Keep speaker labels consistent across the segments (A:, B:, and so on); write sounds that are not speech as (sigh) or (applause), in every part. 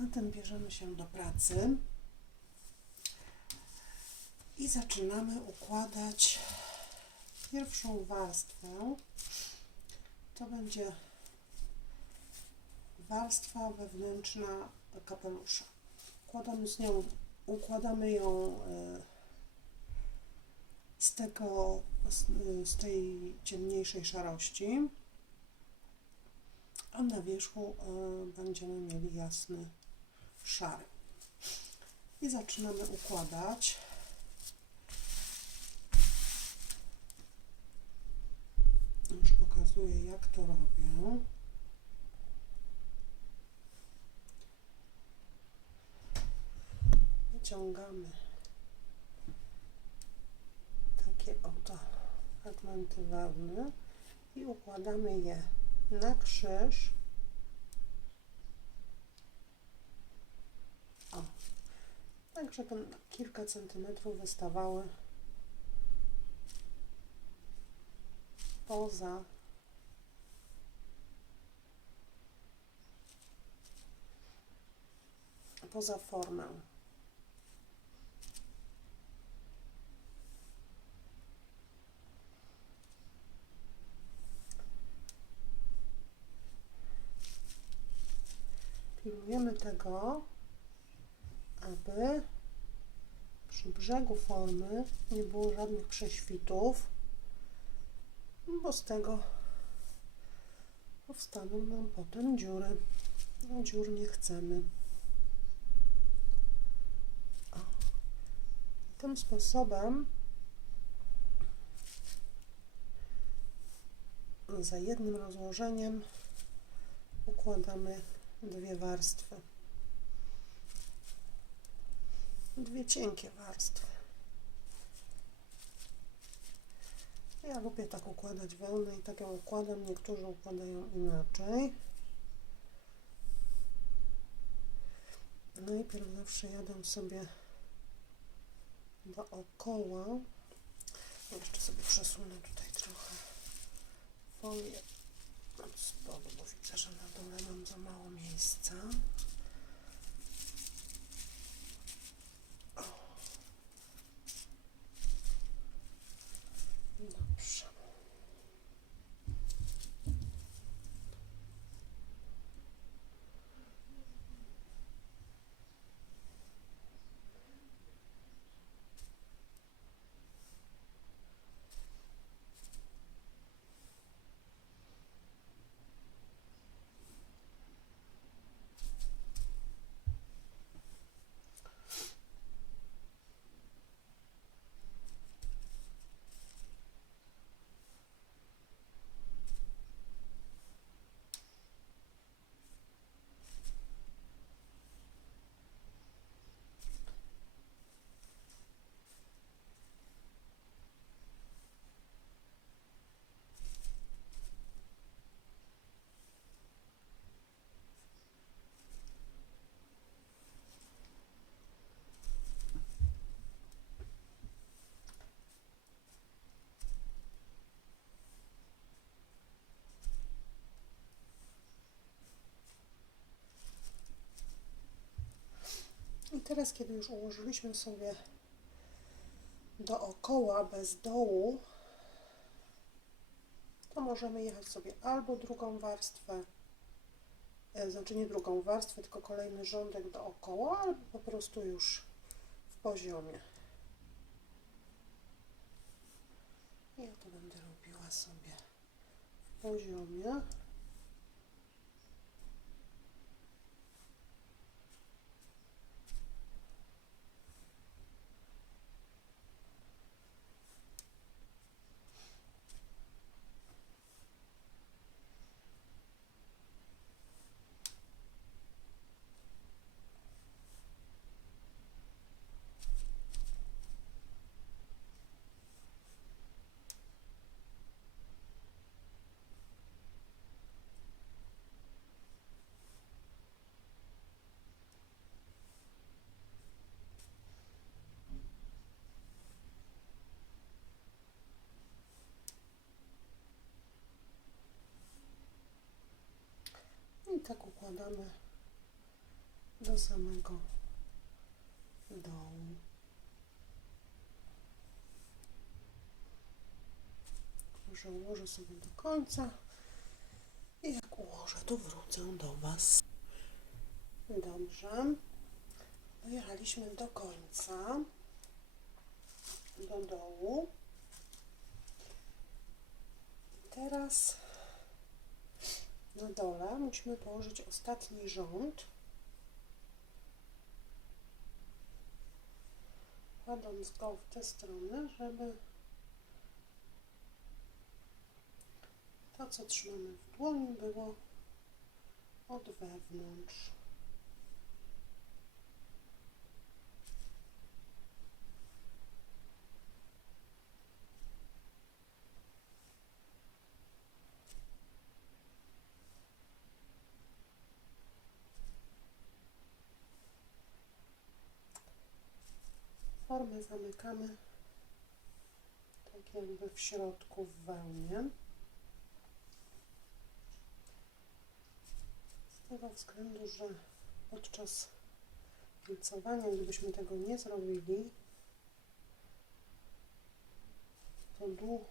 A: Zatem bierzemy się do pracy i zaczynamy układać pierwszą warstwę. To będzie warstwa wewnętrzna kapelusza. Układamy z nią, układamy ją e, z tego, z, tej ciemniejszej szarości, a na wierzchu e, będziemy mieli jasny szary. I zaczynamy układać. Już pokazuję, jak to robię. Wyciągamy takie oto fragmenty wełny i układamy je na krzyż. Tak żeby kilka centymetrów wystawały poza poza formę. Pilnujemy tego, aby przy brzegu formy nie było żadnych prześwitów, bo z tego powstaną nam potem dziury. No, dziur nie chcemy. O. Tym sposobem za jednym rozłożeniem układamy dwie warstwy. Dwie cienkie warstwy. Ja lubię tak układać wełnę i tak ją układam. Niektórzy układają inaczej. Najpierw zawsze jadę sobie dookoła. Jeszcze sobie przesunę tutaj trochę folię od bo widzę, że na dole mam za mało miejsca. O. Dobrze. I teraz, kiedy już ułożyliśmy sobie dookoła, bez dołu, to możemy jechać sobie albo drugą warstwę, e, znaczy nie drugą warstwę, tylko kolejny rządek dookoła, albo po prostu już w poziomie. Ja to będę robiła sobie w poziomie. Tak układamy do samego dołu. Może ułożę sobie do końca i jak ułożę, to wrócę do Was. Dobrze. Dojechaliśmy do końca, do dołu. I teraz na dole musimy położyć ostatni rząd. Kładąc go w tę stronę, żeby to, co trzymamy w dłoni, było od wewnątrz. Formę zamykamy tak jakby w środku w wełnie. Z tego względu, że podczas filcowania, gdybyśmy tego nie zrobili, to dół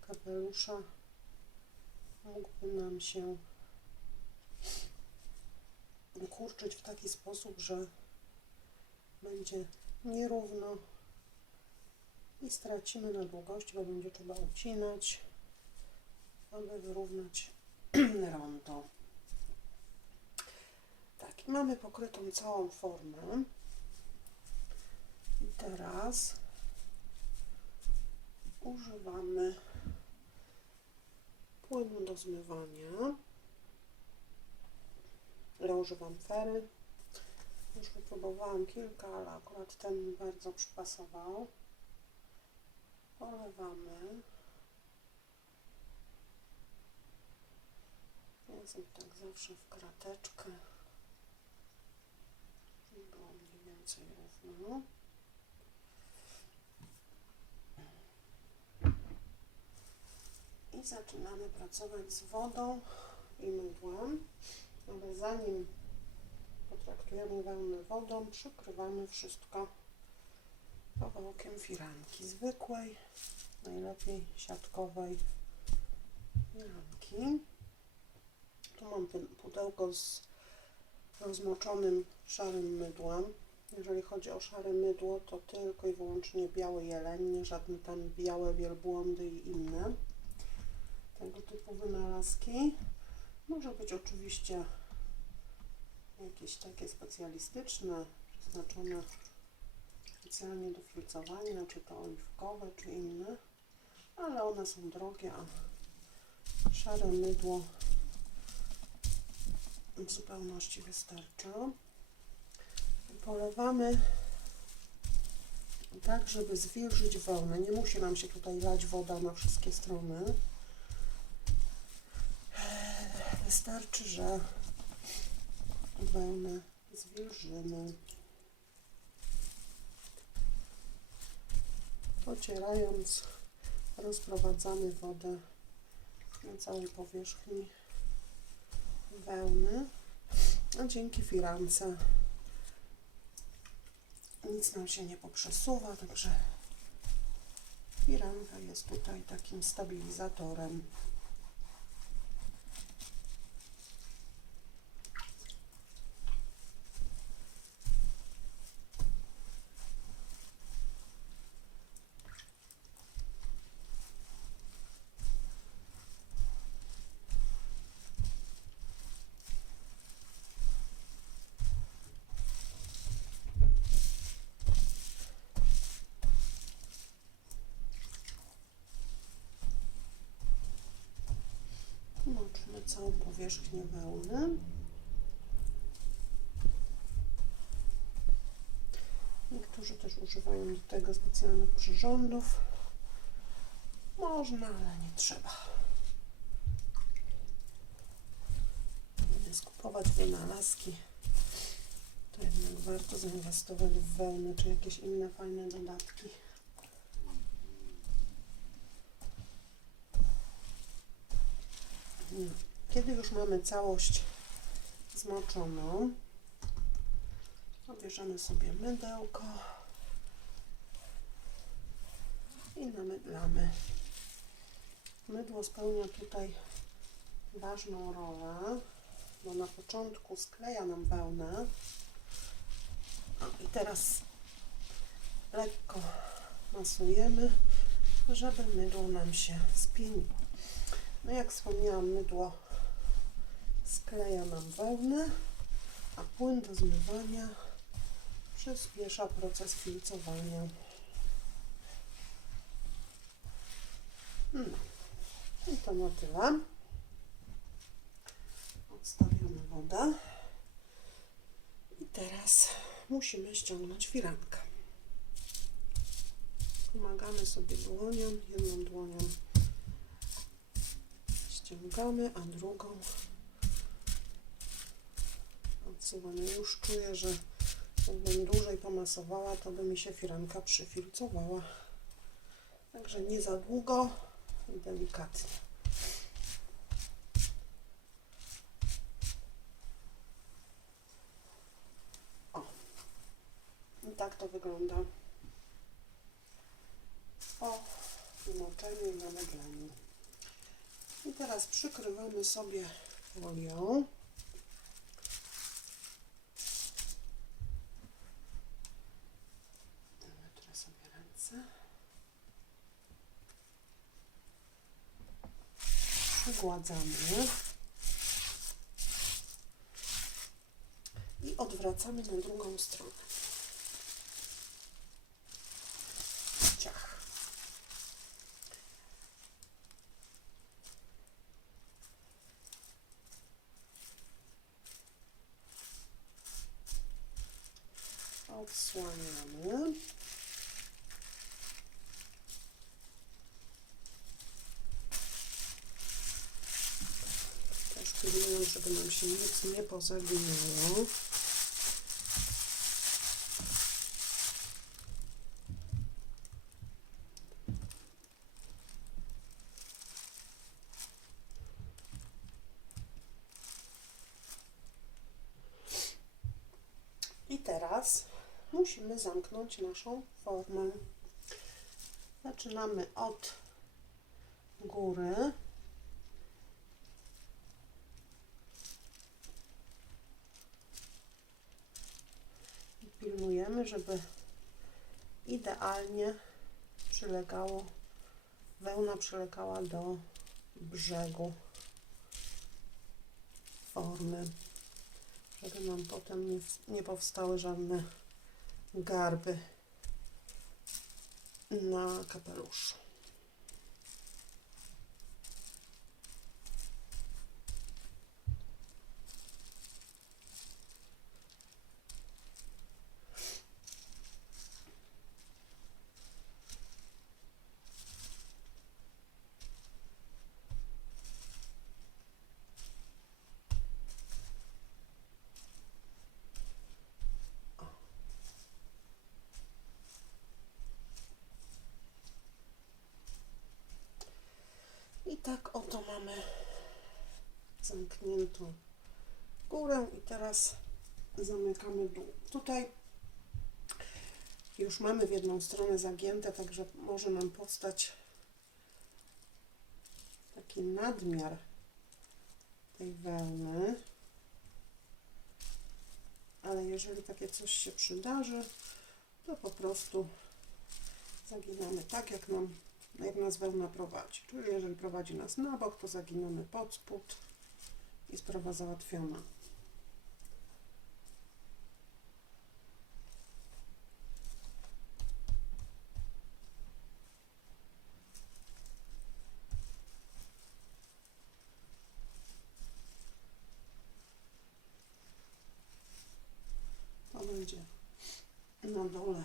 A: kapelusza mógłby nam się kurczyć w taki sposób, że będzie nierówno i stracimy na długości, bo będzie trzeba ucinać, aby wyrównać (clears throat) rondo. Tak, i mamy pokrytą całą formę. I teraz używamy płynu do zmywania. Ja używam fery. Już wypróbowałam kilka, ale akurat ten mi bardzo przypasował. Polewamy. Sobie tak zawsze w krateczkę. Było mniej więcej równo. I zaczynamy pracować z wodą i mydłem, ale zanim potraktujemy wełnę wodą, przykrywamy wszystko kawałkiem firanki zwykłej, najlepiej siatkowej firanki. Tu mam pu- pudełko z rozmoczonym szarym mydłem. Jeżeli chodzi o szare mydło, to tylko i wyłącznie białe jelenie, żadne tam białe wielbłądy i inne tego typu wynalazki. Może być oczywiście jakieś takie specjalistyczne, przeznaczone specjalnie do filcowania, czy to oliwkowe, czy inne, ale one są drogie, a szare mydło w zupełności wystarcza. Polewamy tak, żeby zwilżyć wełnę. Nie musi nam się tutaj lać woda na wszystkie strony. Wystarczy, że wełnę zwilżymy. Pocierając, rozprowadzamy wodę na całej powierzchni wełny, a dzięki firance nic nam się nie poprzesuwa, także firanka jest tutaj takim stabilizatorem. Moczmy całą powierzchnię wełny. Niektórzy też używają do tego specjalnych przyrządów. Można, ale nie trzeba. Zamiast kupować wynalazki, to jednak warto zainwestować w wełnę czy jakieś inne fajne dodatki. Kiedy już mamy całość zmoczoną, Bierzemy sobie mydełko i namydlamy. Mydło spełnia tutaj ważną rolę, bo na początku skleja nam wełnę i teraz lekko masujemy, żeby mydło nam się spieniło. No jak wspomniałam, mydło skleja nam wełnę, a płyn do zmywania przyspiesza proces filcowania. No i to na tyle. Odstawiamy wodę. I teraz musimy ściągnąć firankę. Pomagamy sobie dłonią, jedną dłonią ściągamy, a drugą odsuwamy. Już czuję, że jakbym dłużej pomasowała, to by mi się firanka przyfilcowała. Także nie za długo i delikatnie. O. I tak to wygląda po wymoczeniu i namydleniu. I teraz przykrywamy sobie folią. Wytrę sobie ręce. Przygładzamy. I odwracamy na drugą stronę. Odsłaniamy. Też pilnując, żeby nam się nic nie pozaginało. I teraz naszą formę. Zaczynamy od góry. I pilnujemy, żeby idealnie przylegało, wełna przylegała do brzegu formy żeby nam potem nie, nie powstały żadne garby na kapeluszu. Tak oto mamy zamkniętą górę i teraz zamykamy dół. Tutaj już mamy w jedną stronę zagięte, także może nam powstać taki nadmiar tej wełny. Ale jeżeli takie coś się przydarzy, to po prostu zaginamy tak, jak nam jak nas wełna prowadzi. Czyli jeżeli prowadzi nas na bok, to zaginamy pod spód i sprawa załatwiona. To będzie na dole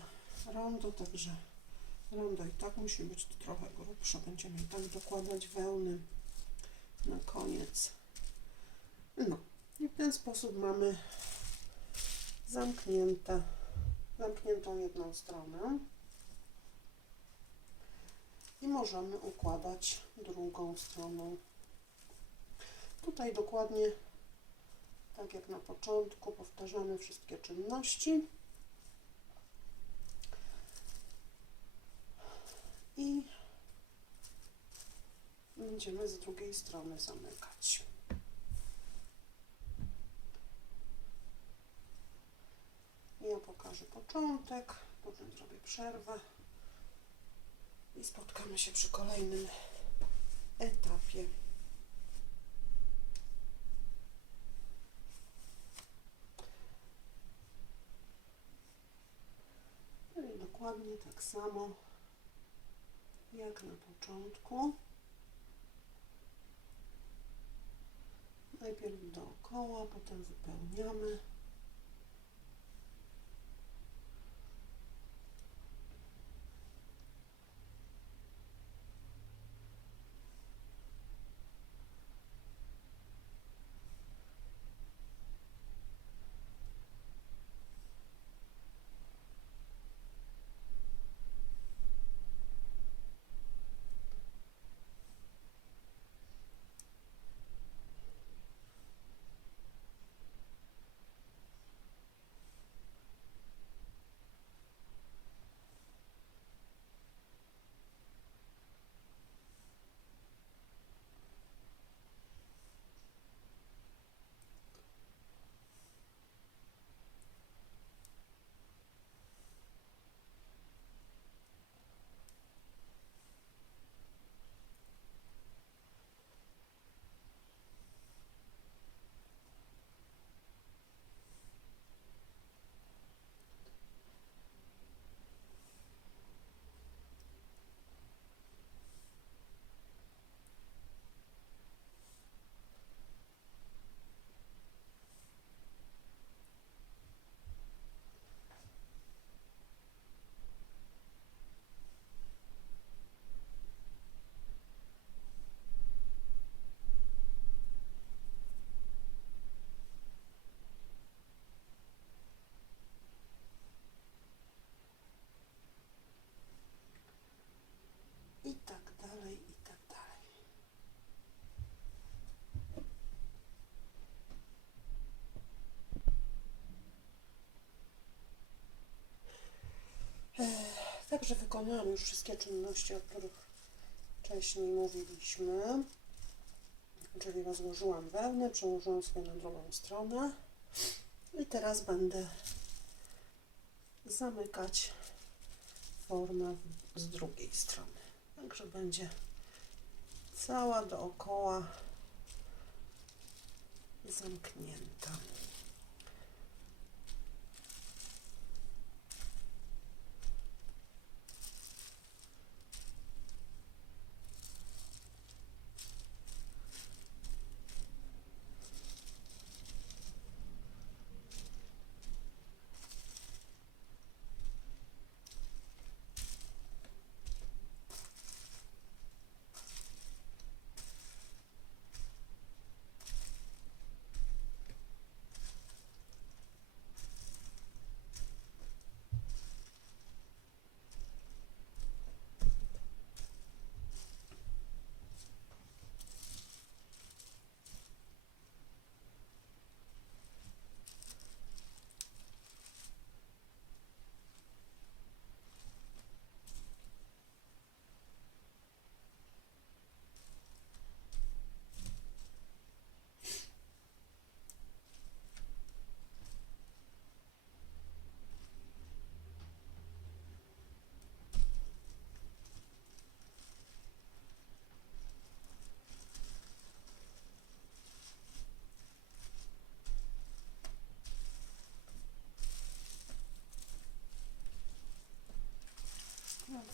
A: rondo, także rondo i tak musi być trochę grubsze. Będziemy i tak dokładać wełny na koniec. No i w ten sposób mamy zamknięte, zamkniętą jedną stronę i możemy układać drugą stroną. Tutaj dokładnie Tak jak na początku, powtarzamy wszystkie czynności. I będziemy z drugiej strony zamykać. Ja pokażę początek, potem zrobię przerwę i spotkamy się przy kolejnym etapie. No i dokładnie tak samo jak na początku. Najpierw dookoła, potem wypełniamy. i tak dalej, i tak dalej. Ech, Także wykonałam już wszystkie czynności, o których wcześniej mówiliśmy. Czyli rozłożyłam wełnę, przełożyłam sobie na drugą stronę i teraz będę zamykać formę z drugiej strony. Także będzie cała dookoła zamknięta.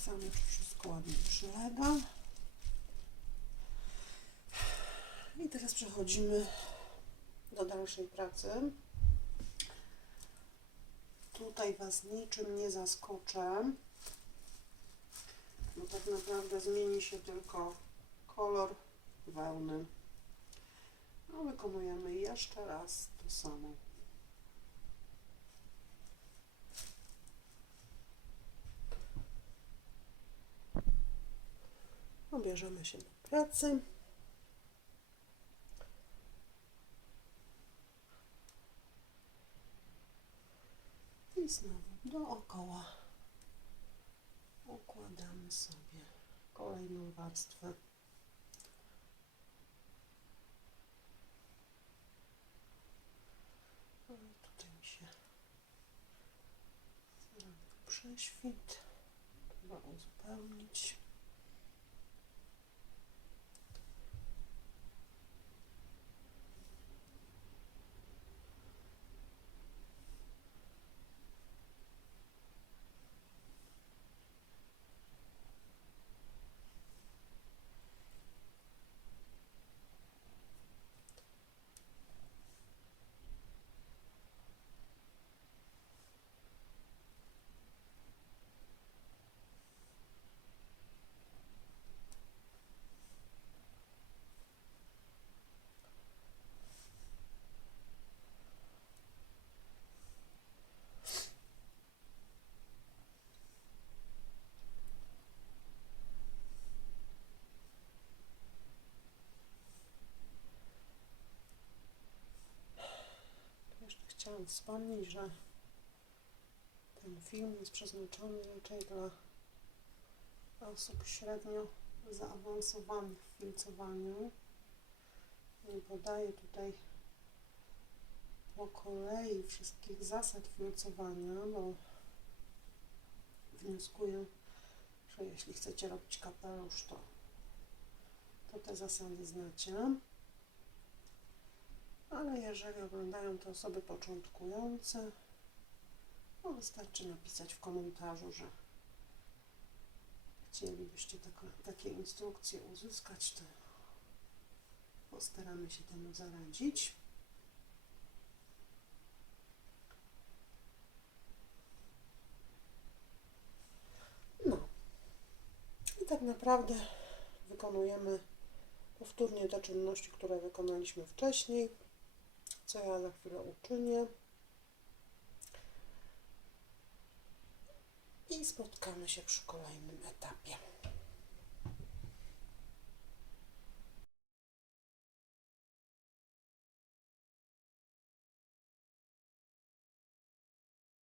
A: Czy wszystko ładnie przylega. I teraz przechodzimy do dalszej pracy. Tutaj Was niczym nie zaskoczę, bo tak naprawdę zmieni się tylko kolor wełny. No, wykonujemy jeszcze raz to samo. No, Obierzemy się do pracy. I znowu dookoła układamy sobie kolejną warstwę. No prześwit. Trzeba uzupełnić. Chciałam wspomnieć, że ten film jest przeznaczony raczej dla osób średnio zaawansowanych w filcowaniu. Nie podaję tutaj po kolei wszystkich zasad filcowania, bo wnioskuję, że jeśli chcecie robić kapelusz, to, to te zasady znacie. Ale jeżeli oglądają to osoby początkujące, no wystarczy napisać w komentarzu, że chcielibyście taka, takie instrukcje uzyskać, to postaramy się temu zaradzić. No. I tak naprawdę wykonujemy powtórnie te czynności, które wykonaliśmy wcześniej, co ja za chwilę uczynię. I spotkamy się przy kolejnym etapie.